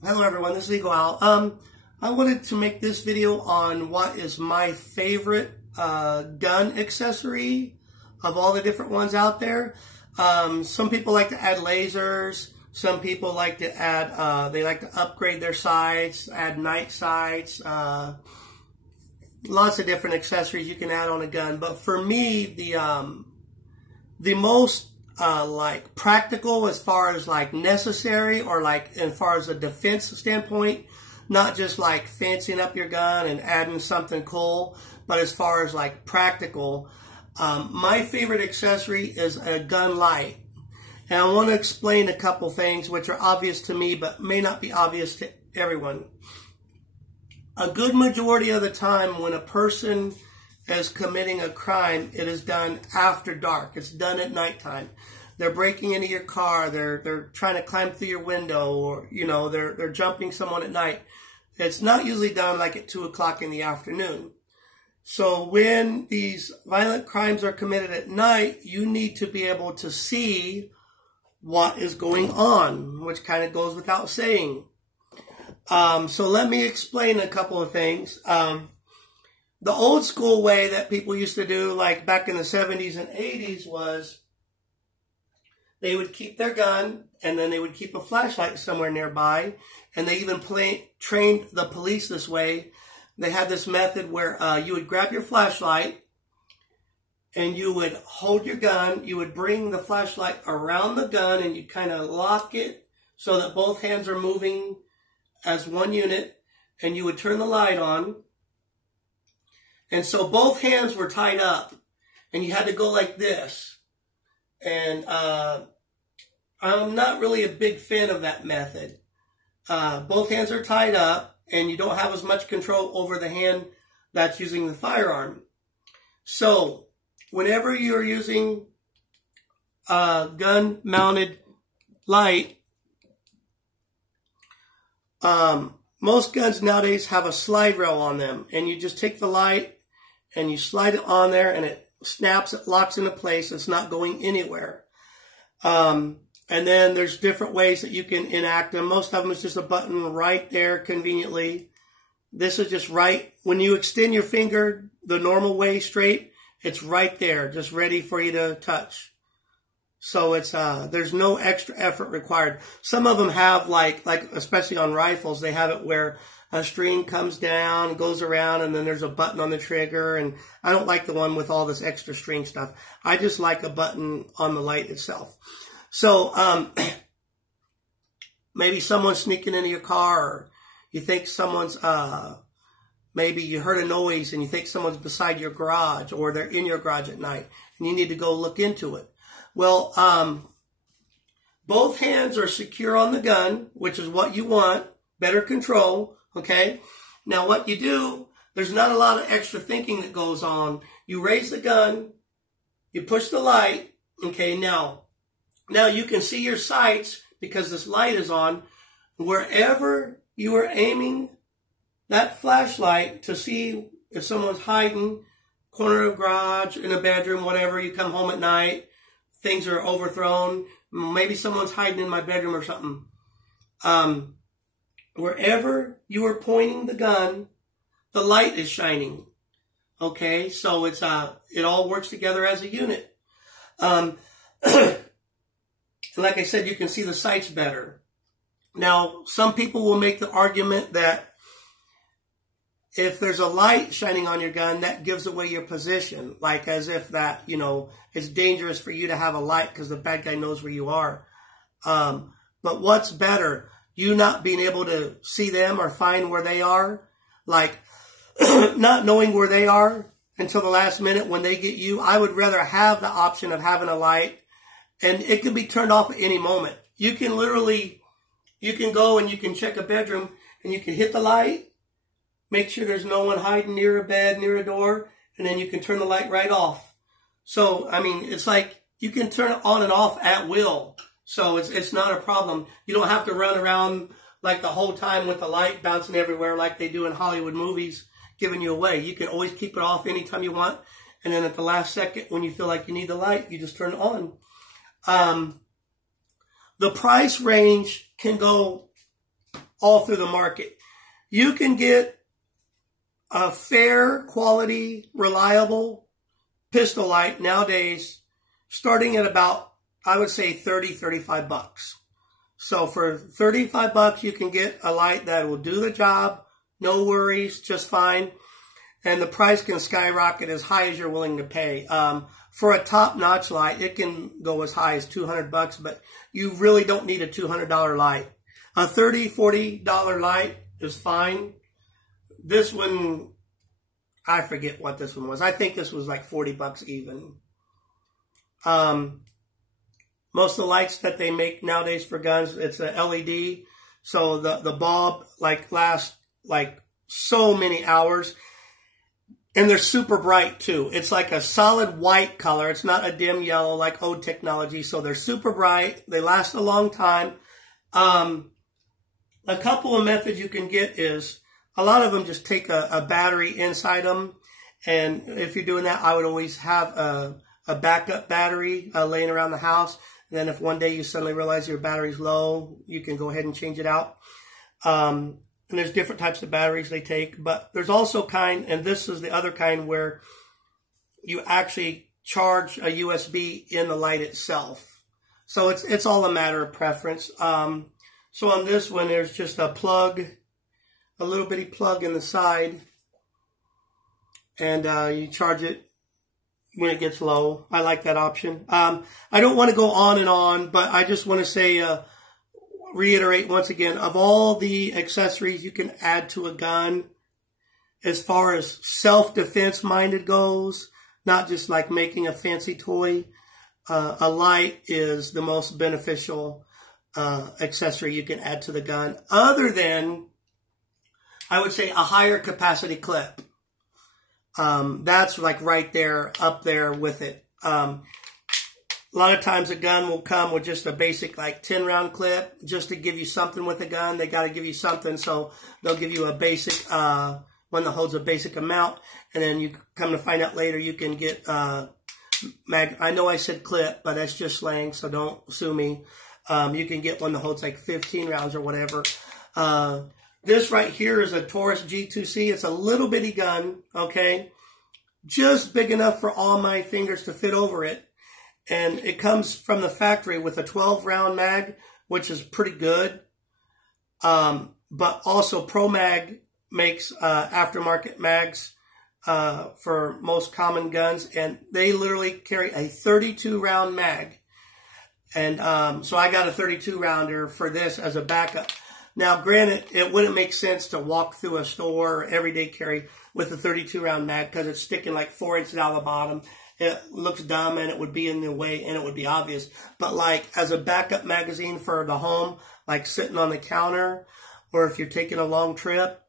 Hello everyone, this is Eagle Owl. I wanted to make this video on what is my favorite gun accessory of all the different ones out there. Some people like to add lasers. Some people like to add, they like to upgrade their sights, add night sights. Lots of different accessories you can add on a gun. But for me, the most like practical as far as like necessary, or like as far as a defense standpoint, not just like fancying up your gun and adding something cool, but as far as like practical, my favorite accessory is a gun light. And I want to explain a couple things which are obvious to me but may not be obvious to everyone. A good majority of the time when a person is committing a crime, it is done after dark. It's done at nighttime. They're breaking into your car. They're trying to climb through your window, or they're jumping someone at night. It's not usually done like at 2 o'clock in the afternoon. So when these violent crimes are committed at night, you need to be able to see what is going on, which kind of goes without saying. So let me explain a couple of things. The old school way that people used to do, like back in the 70s and 80s, was they would keep their gun and then they would keep a flashlight somewhere nearby. And they even trained the police this way. They had this method where you would grab your flashlight and you would hold your gun. You would bring the flashlight around the gun and you kind of lock it so that both hands are moving as one unit. And you would turn the light on. And so both hands were tied up, and you had to go like this. And I'm not really a big fan of that method. Both hands are tied up, and you don't have as much control over the hand that's using the firearm. So whenever you're using a gun-mounted light, most guns nowadays have a slide rail on them, and you just take the light and you slide it on there, and it snaps, it locks into place. It's not going anywhere. And then there's different ways that you can enact them. Most of them is just a button right there conveniently. This is just right. When you extend your finger the normal way straight, it's right there, just ready for you to touch. So it's there's no extra effort required. Some of them have like especially on rifles, they have it where a string comes down, goes around, and then there's a button on the trigger. And I don't like the one with all this extra string stuff. I just like a button on the light itself. So maybe someone's sneaking into your car, or you think someone's maybe you heard a noise and you think someone's beside your garage, or they're in your garage at night and you need to go look into it. Well, both hands are secure on the gun, which is what you want, better control, okay? Now what you do, there's not a lot of extra thinking that goes on. You raise the gun, you push the light, okay? Now you can see your sights because this light is on. Wherever you are aiming that flashlight to see if someone's hiding, corner of a garage, in a bedroom, whatever, you come home at night, things are overthrown. Maybe someone's hiding in my bedroom or something. Wherever you are pointing the gun, the light is shining. Okay, so it's it all works together as a unit. Like I said, you can see the sights better. Now, some people will make the argument that if there's a light shining on your gun, that gives away your position. Like as if that, it's dangerous for you to have a light because the bad guy knows where you are. But what's better? You not being able to see them or find where they are? Like not knowing where they are until the last minute when they get you? I would rather have the option of having a light, and it can be turned off at any moment. You can go and you can check a bedroom and you can hit the light. Make sure there's no one hiding near a bed, near a door, and then you can turn the light right off. So, I mean, it's like you can turn it on and off at will. So it's not a problem. You don't have to run around like the whole time with the light bouncing everywhere like they do in Hollywood movies, giving you away. You can always keep it off anytime you want. And then at the last second, when you feel like you need the light, you just turn it on. The price range can go all through the market. You can get a fair quality, reliable pistol light nowadays starting at about, I would say, 30, 35 bucks. So for 35 bucks, you can get a light that will do the job, no worries, just fine. And the price can skyrocket as high as you're willing to pay. For a top-notch light, it can go as high as 200 bucks, but you really don't need a $200 light. A $30, $40 light is fine. This one, I forget what this one was. I think this was like 40 bucks even. Most of the lights that they make nowadays for guns, it's a LED. So the bulb lasts so many hours. And they're super bright too. It's like a solid white color. It's not a dim yellow like old technology. So they're super bright. They last a long time. A couple of methods you can get is, a lot of them just take a battery inside them. And if you're doing that, I would always have a backup battery laying around the house. And then if one day you suddenly realize your battery's low, you can go ahead and change it out. And there's different types of batteries they take, but there's also and this is the other kind, where you actually charge a USB in the light itself. So it's all a matter of preference. So on this one, there's just a plug, a little bitty plug in the side, and you charge it when it gets low. I like that option. I don't want to go on and on, but I just want to say, reiterate once again, of all the accessories you can add to a gun, as far as self-defense minded goes, not just like making a fancy toy, a light is the most beneficial accessory you can add to the gun, other than, I would say, a higher capacity clip. That's like right there, up there with it. A lot of times a gun will come with just a basic like 10 round clip just to give you something with a gun. They got to give you something, so they'll give you a basic one that holds a basic amount, and then you come to find out later you can get I know I said clip, but that's just slang, so don't sue me. You can get one that holds like 15 rounds or whatever. This right here is a Taurus G2C. It's a little bitty gun, okay? Just big enough for all my fingers to fit over it. And it comes from the factory with a 12-round mag, which is pretty good. But also ProMag makes aftermarket mags for most common guns. And they literally carry a 32-round mag. And so I got a 32-rounder for this as a backup. Now, granted, it wouldn't make sense to walk through a store or everyday carry with a 32-round mag because it's sticking like 4 inches out of the bottom. It looks dumb and it would be in the way and it would be obvious. But like as a backup magazine for the home, like sitting on the counter, or if you're taking a long trip,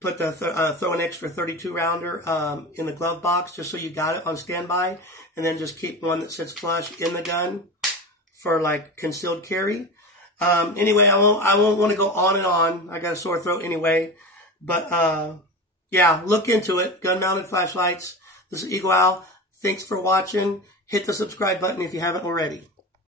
put throw an extra 32-rounder in the glove box just so you got it on standby, and then just keep one that sits flush in the gun for like concealed carry. Anyway, I won't want to go on and on. I got a sore throat anyway. But yeah, look into it. Gun-mounted flashlights. This is Eagle Owl. Thanks for watching. Hit the subscribe button if you haven't already.